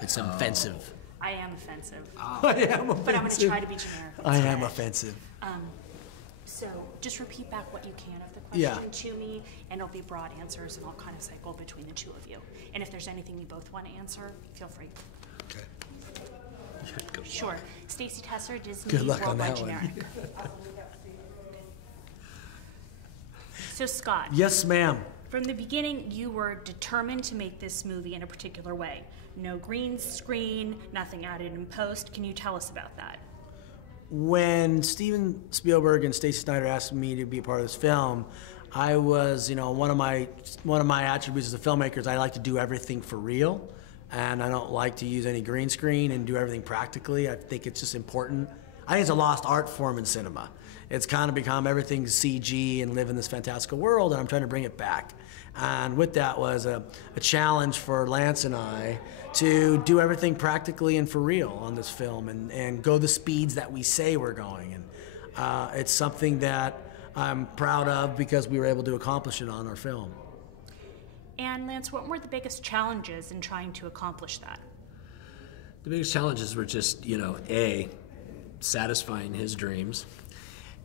It's offensive. I am offensive. I am offensive. But I'm going to try to be generic. I am offensive. So just repeat back what you can of the question to me, and it'll be broad answers, and I'll kind of cycle between the two of you. And if there's anything you both want to answer, feel free. Okay. Sure. Stacy Tesser, Disney Good luck on Worldwide that one. Generic. So Scott. Yes, ma'am. From the beginning, you were determined to make this movie in a particular way. No green screen, nothing added in post. Can you tell us about that? When Steven Spielberg and Stacey Snider asked me to be a part of this film, I was, one of my attributes as a filmmaker is I like to do everything for real, and I don't like to use any green screen and do everything practically. I think it's just important. I think it's a lost art form in cinema. It's kind of become everything CG and live in this fantastical world, and I'm trying to bring it back. And with that was a challenge for Lance and I to do everything practically and for real on this film and go the speeds that we say we're going. And it's something that I'm proud of because we were able to accomplish it on our film. And Lance, what were the biggest challenges in trying to accomplish that? The biggest challenges were just, A, satisfying his dreams,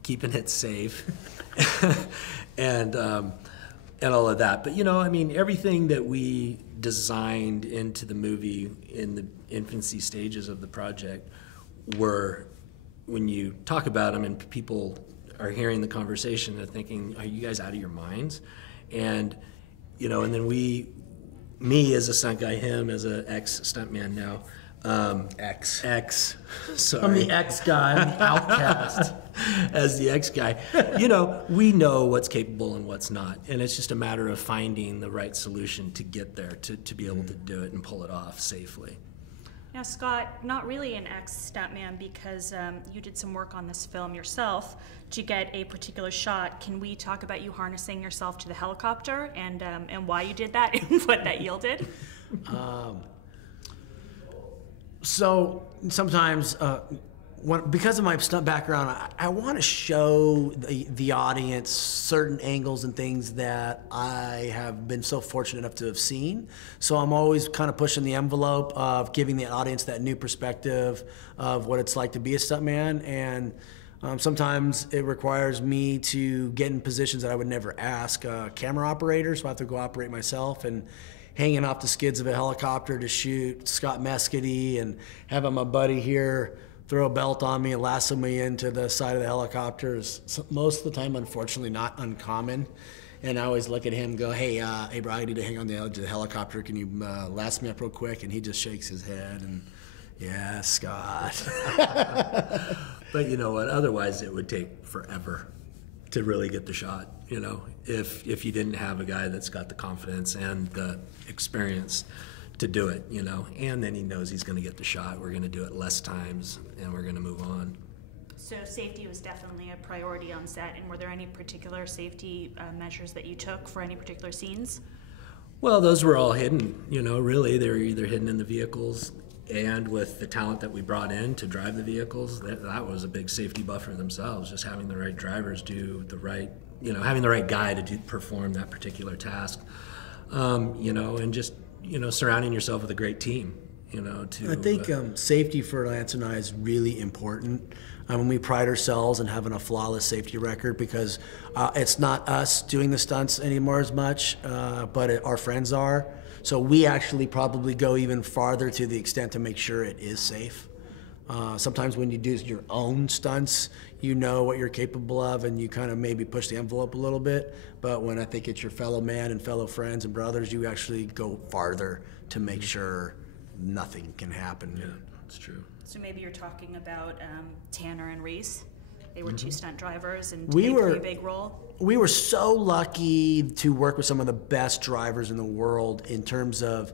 keeping it safe, and all of that. But everything that we designed into the movie in the infancy stages of the project were, when you talk about them and people are hearing the conversation, they're thinking, "Are you guys out of your minds?" And and then me as a stunt guy, him as an ex-stuntman now. Sorry. I'm the ex guy, I'm the outcast. As the ex guy, we know what's capable and what's not, and it's just a matter of finding the right solution to get there, to be able to do it and pull it off safely. Now, Scott, not really an ex-stuntman because you did some work on this film yourself to get a particular shot. Can we talk about you harnessing yourself to the helicopter and why you did that and what that yielded? So sometimes, because of my stunt background, I want to show the audience certain angles and things that I have been so fortunate enough to have seen. So I'm always kind of pushing the envelope of giving the audience that new perspective of what it's like to be a stuntman. And sometimes it requires me to get in positions that I would never ask camera operators, so I have to go operate myself, and hanging off the skids of a helicopter to shoot Scott Mescudi and having my buddy here throw a belt on me and lasso me into the side of the helicopter is most of the time, unfortunately, not uncommon. And I always look at him and go, hey bro, I need to hang on the edge of the helicopter. Can you lasso me up real quick? And he just shakes his head and, yeah, Scott. But you know what? Otherwise, it would take forever to really get the shot, if you didn't have a guy that's got the confidence and the experience to do it, and then he knows he's going to get the shot. We're going to do it less times, and we're going to move on. So safety was definitely a priority on set, and were there any particular safety measures that you took for any particular scenes? Well, those were all hidden, really. They were either hidden in the vehicles, and with the talent that we brought in to drive the vehicles, that was a big safety buffer themselves, just having the right drivers do the right, having the right guy to perform that particular task, and just, surrounding yourself with a great team. I think safety for Lance and I is really important. When we pride ourselves in having a flawless safety record, because it's not us doing the stunts anymore as much, but our friends are. So we actually probably go even farther to the extent to make sure it is safe. Sometimes when you do your own stunts, you know what you're capable of and you kind of maybe push the envelope a little bit. But when I think it's your fellow man and fellow friends and brothers, you actually go farther to make sure nothing can happen. Yeah, that's true. So maybe you're talking about Tanner and Reese. They were two stunt drivers and We played were- a big role. We were so lucky to work with some of the best drivers in the world in terms of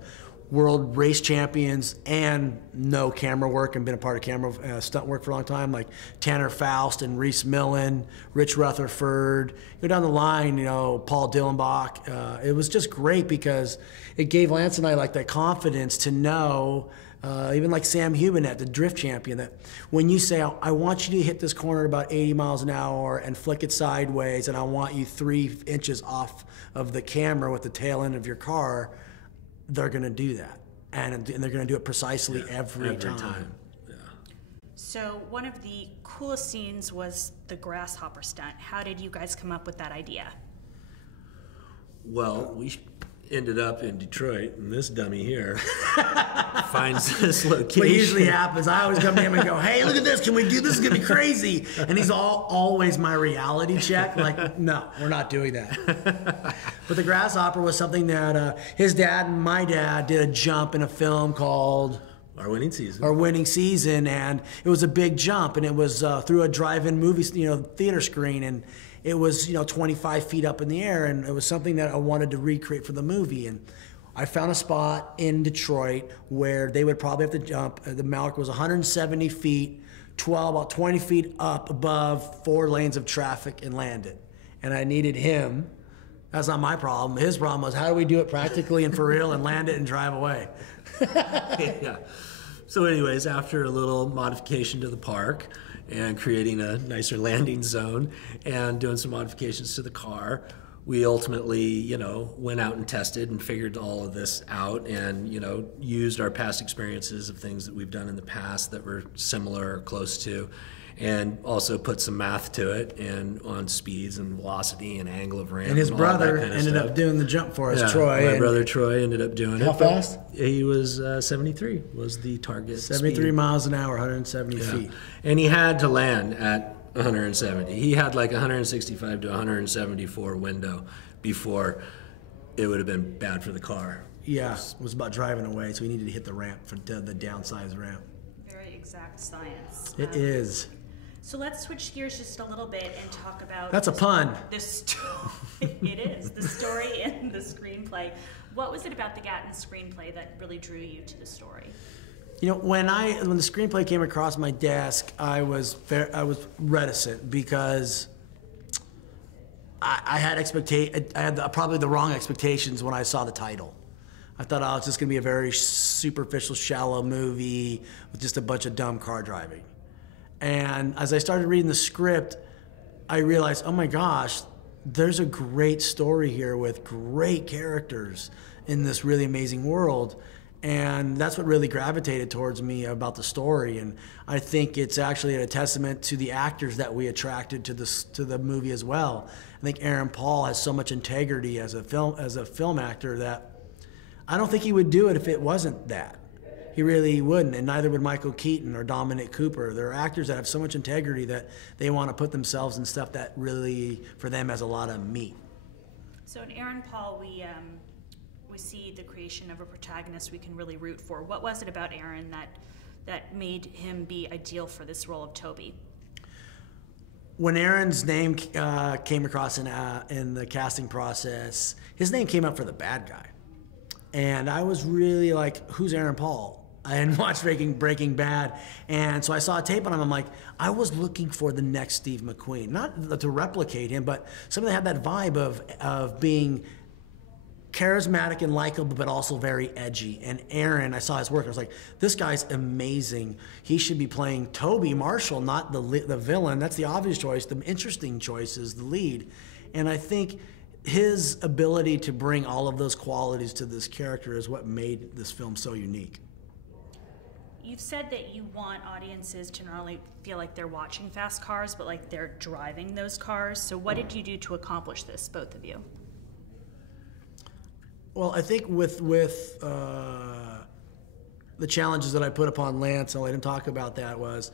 world race champions and no camera work and been a part of camera stunt work for a long time, like Tanner Faust and Reese Millen, Rich Rutherford. Go down the line, Paul Dillenbach. It was just great because it gave Lance and I like that confidence to know, even like Sam Hubenet, the drift champion, that when you say, I want you to hit this corner at about 80 miles an hour and flick it sideways, and I want you 3 inches off of the camera with the tail end of your car, they're going to do that. and they're going to do it precisely every time. Yeah. So one of the coolest scenes was the grasshopper stunt. How did you guys come up with that idea? Well, we ended up in Detroit, and this dummy here finds this location. What usually happens, I always come to him and go, hey, look at this, can we do this? It's going to be crazy. And he's always my reality check, like, no, we're not doing that. But the grasshopper was something that his dad and my dad did a jump in a film called Our Winning Season. Our Winning Season, and it was a big jump, and it was through a drive-in movie, theater screen, and it was 25 feet up in the air, and it was something that I wanted to recreate for the movie. And I found a spot in Detroit where they would probably have to jump. The mark was 170 feet, about 20 feet up above 4 lanes of traffic, and land it. And I needed him. That's not my problem. His problem was, how do we do it practically and for real and land it and drive away? Yeah. So anyways, after a little modification to the park and creating a nicer landing zone and doing some modifications to the car, we ultimately, went out and tested and figured all of this out and, used our past experiences of things that we've done in the past that were similar or close to, and also put some math to it and on speeds and velocity and angle of ramp. And his brother ended up up doing the jump for us, Troy. My brother Troy ended up doing it. How fast? He was 73 was the target 73 speed. miles an hour, 170 feet. And he had to land at 170. He had like 165 to 174 window before it would have been bad for the car. Yeah, it was about driving away, so we needed to hit the ramp, for the downsized ramp. Very exact science. It is. So let's switch gears just a little bit and talk about... That's a pun. It is. The story and the screenplay. What was it about the Gatton screenplay that really drew you to the story? When the screenplay came across my desk, I was reticent because I had probably the wrong expectations when I saw the title. I thought, it's just going to be a very superficial, shallow movie with just a bunch of dumb car driving. And as I started reading the script, I realized, oh my gosh, there's a great story here with great characters in this really amazing world. And that's what really gravitated towards me about the story. And I think it's actually a testament to the actors that we attracted to the movie as well. I think Aaron Paul has so much integrity as a film actor that I don't think he would do it if it wasn't that. He really wouldn't, and neither would Michael Keaton or Dominic Cooper. There are actors that have so much integrity that they want to put themselves in stuff that really, for them, has a lot of meat. So in Aaron Paul, we see the creation of a protagonist we can really root for. What was it about Aaron that made him be ideal for this role of Toby? When Aaron's name came across in the casting process, his name came up for the bad guy. And I was really like, who's Aaron Paul? I hadn't watched Breaking Bad. And so I saw a tape on him. I'm like, I was looking for the next Steve McQueen. Not to replicate him, but somebody that had that vibe of being charismatic and likable, but also very edgy. And Aaron, I saw his work. I was like, this guy's amazing. He should be playing Toby Marshall, not the villain. That's the obvious choice. The interesting choice is the lead. And I think his ability to bring all of those qualities to this character is what made this film so unique. You've said that you want audiences to not only feel like they're watching fast cars, but like they're driving those cars. So what did you do to accomplish this, both of you? Well, I think with the challenges that I put upon Lance, I'll let him talk about that, was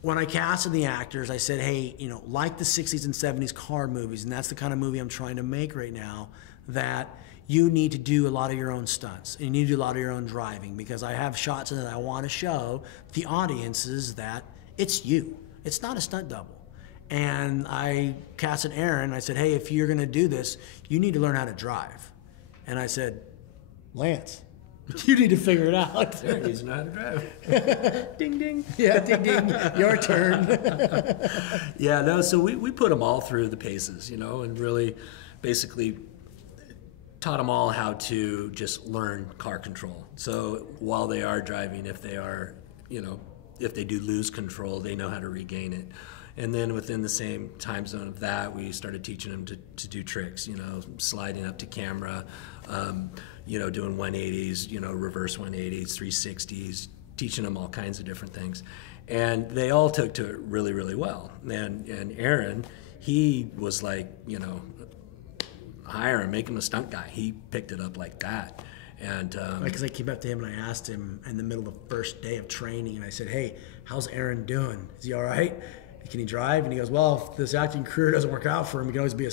when I casted the actors, I said, hey, like the 60s and 70s car movies, and that's the kind of movie I'm trying to make right now, that you need to do a lot of your own stunts. And you need to do a lot of your own driving, because I have shots in it that I want to show the audiences that it's you. It's not a stunt double. And I casted Aaron. I said, hey, if you're going to do this, you need to learn how to drive. And I said, Lance, you need to figure it out. He doesn't know how to drive. Ding, ding. Yeah, ding, ding. Your turn. Yeah, no, so we put them all through the paces, and really basically taught them all how to just learn car control. So while they are driving, if they are, if they do lose control, they know how to regain it. And then within the same time zone of that, we started teaching them to do tricks, sliding up to camera, doing 180s, reverse 180s, 360s, teaching them all kinds of different things. And they all took to it really, really well. And Aaron, he was like, hire him, make him a stunt guy. He picked it up like that. And because I came up to him and I asked him in the middle of the first day of training, and I said, "Hey, how's Aaron doing? Is he all right? Can he drive?" And he goes, "Well, if this acting career doesn't work out for him, he can always be a